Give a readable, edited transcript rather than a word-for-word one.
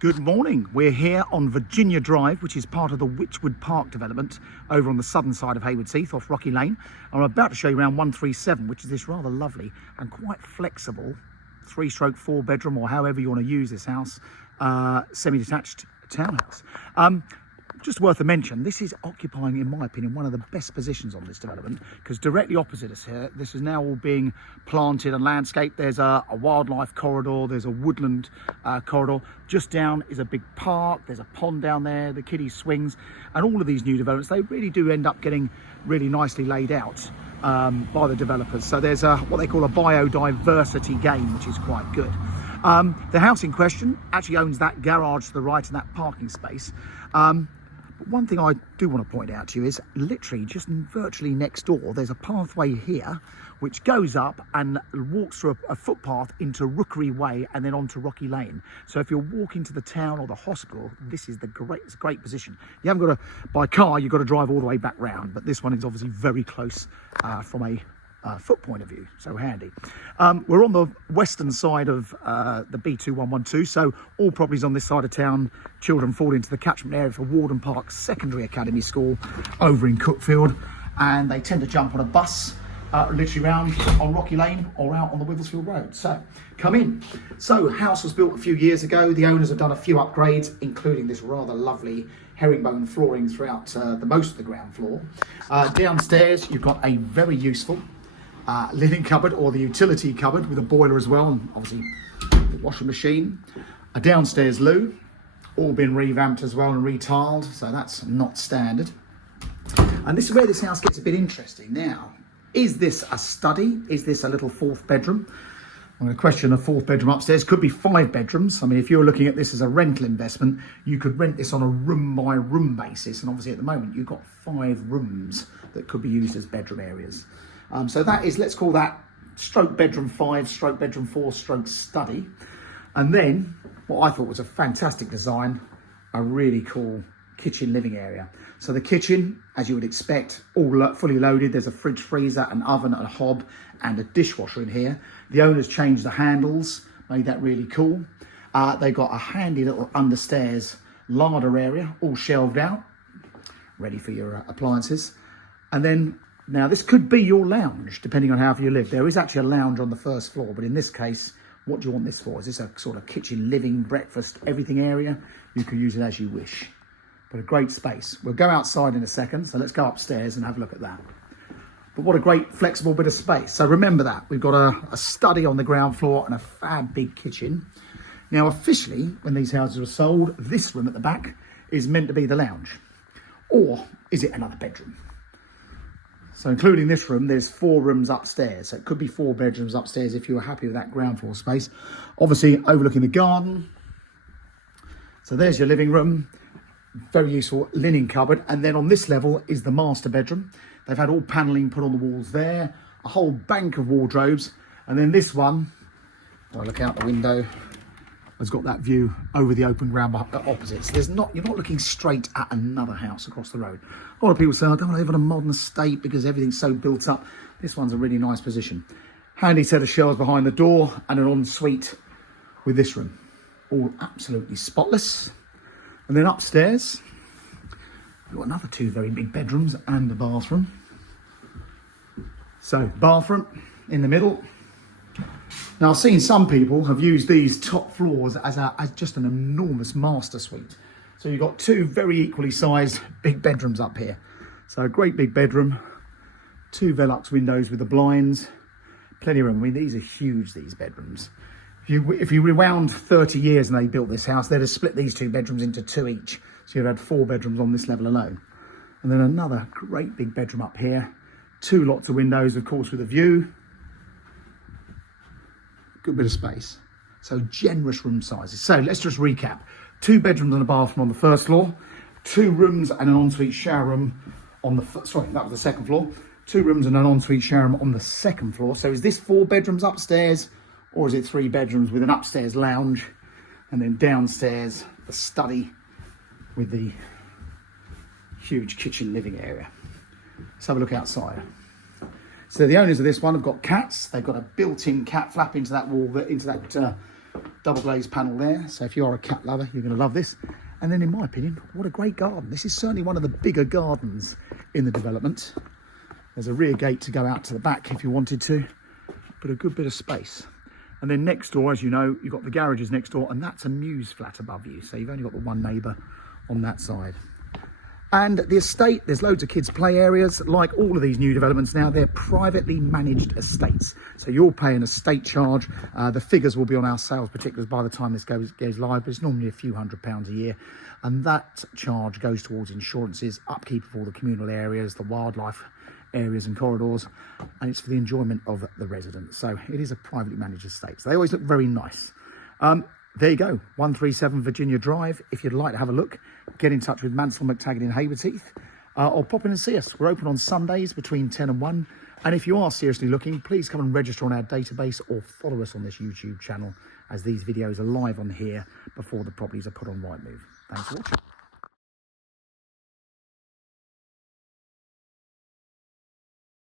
Good morning. We're here on Virginia Drive, which is part of the Wychwood Park development over on the southern side of Haywards Heath off Rocky Lane. I'm about to show you around 137, which is this rather lovely and quite flexible 3-stroke 4-bedroom, or however you want to use this house, semi-detached townhouse. Just worth a mention, this is occupying, in my opinion, one of the best positions on this development, because directly opposite us here, this is now all being planted and landscaped. There's a wildlife corridor, there's a woodland corridor. Just down is a big park, there's a pond down there, the kiddie swings, and all of these new developments, they really do end up getting really nicely laid out by the developers. So there's what they call a biodiversity gain, which is quite good. The house in question actually owns that garage to the right and that parking space. But one thing I do want to point out to you is literally just virtually next door, there's a pathway here which goes up and walks through a footpath into Rookery Way and then onto Rocky Lane. So if you're walking to the town or the hospital, this is it's a great position. You haven't got to, by car, you've got to drive all the way back round, but this one is obviously very close from a foot point of view, so handy. We're on the western side of the B2112, so all properties on this side of town, children fall into the catchment area for Warden Park Secondary Academy School over in Cookfield, and they tend to jump on a bus literally round on Rocky Lane or out on the Wivelsfield Road. So come in. So house was built a few years ago. The owners have done a few upgrades, including this rather lovely herringbone flooring throughout the most of the ground floor. Downstairs you've got a very useful linen cupboard, or the utility cupboard, with a boiler as well, and obviously the washing machine. A downstairs loo, all been revamped as well and retiled, so that's not standard. And this is where this house gets a bit interesting. Now, is this a study? Is this a little 4th bedroom? I'm going to question a 4th bedroom upstairs. Could be 5 bedrooms. I mean, if you're looking at this as a rental investment, you could rent this on a room by room basis, and obviously at the moment you've got 5 rooms that could be used as bedroom areas. So that is, let's call that stroke bedroom 5, stroke bedroom 4, stroke study. And then what I thought was a fantastic design, a really cool kitchen living area. So the kitchen, as you would expect, all fully loaded. There's a fridge, freezer, an oven, a hob, and a dishwasher in here. The owners changed the handles, made that really cool. They've got a handy little understairs larder area, all shelved out, ready for your appliances. And then, now this could be your lounge, depending on how you live. There is actually a lounge on the 1st floor, but in this case, what do you want this for? Is this a sort of kitchen, living, breakfast, everything area? You can use it as you wish, but a great space. We'll go outside in a second, so let's go upstairs and have a look at that. But what a great flexible bit of space. So remember that, we've got a study on the ground floor and a fab big kitchen. Now officially, when these houses were sold, this room at the back is meant to be the lounge. Or is it another bedroom? So including this room, there's 4 rooms upstairs. So it could be 4 bedrooms upstairs if you were happy with that ground floor space. Obviously overlooking the garden. So there's your living room. Very useful linen cupboard. And then on this level is the master bedroom. They've had all panelling put on the walls there. A whole bank of wardrobes. And then this one, if I look out the window, has got that view over the open ground opposite. So you're not looking straight at another house across the road. A lot of people say, I don't want to live in a modern estate because everything's so built up. This one's a really nice position. Handy set of shelves behind the door and an ensuite with this room. All absolutely spotless. And then upstairs, we've got another 2 very big bedrooms and a bathroom. So bathroom in the middle. Now, I've seen some people have used these top floors as just an enormous master suite. So you've got 2 very equally sized big bedrooms up here. So a great big bedroom, 2 Velux windows with the blinds, plenty of room. I mean, these are huge, these bedrooms. If you rewound 30 years and they built this house, they'd have split these 2 bedrooms into 2 each. So you'd have had 4 bedrooms on this level alone. And then another great big bedroom up here, 2 lots of windows, of course, with a view. Good bit of space. So generous room sizes. So let's just recap. 2 bedrooms and a bathroom on the 1st floor, 2 rooms and an ensuite shower room on the, that was the 2nd floor. 2 rooms and an ensuite shower room on the 2nd floor. So is this 4 bedrooms upstairs, or is it 3 bedrooms with an upstairs lounge, and then downstairs the study with the huge kitchen living area? Let's have a look outside. So the owners of this one have got cats. They've got a built-in cat flap into that wall, into that double glazed panel there. So if you are a cat lover, you're going to love this. And then in my opinion, what a great garden. This is certainly one of the bigger gardens in the development. There's a rear gate to go out to the back if you wanted to, but a good bit of space. And then next door, as you know, you've got the garages next door, and that's a Muse flat above you. So you've only got the one neighbour on that side. And the estate, there's loads of kids' play areas. Like all of these new developments now, they're privately managed estates. So you'll pay an estate charge. The figures will be on our sales particulars by the time this goes live, but it's normally a few £100s a year. And that charge goes towards insurances, upkeep of all the communal areas, the wildlife areas and corridors, and it's for the enjoyment of the residents. So it is a privately managed estate. So they always look very nice. There you go, 137 Virginia Drive. If you'd like to have a look, get in touch with Mansell McTaggart in Haywards Heath, or pop in and see us. We're open on Sundays between 10 and 1. And if you are seriously looking, please come and register on our database or follow us on this YouTube channel, as these videos are live on here before the properties are put on Rightmove. Thanks for watching.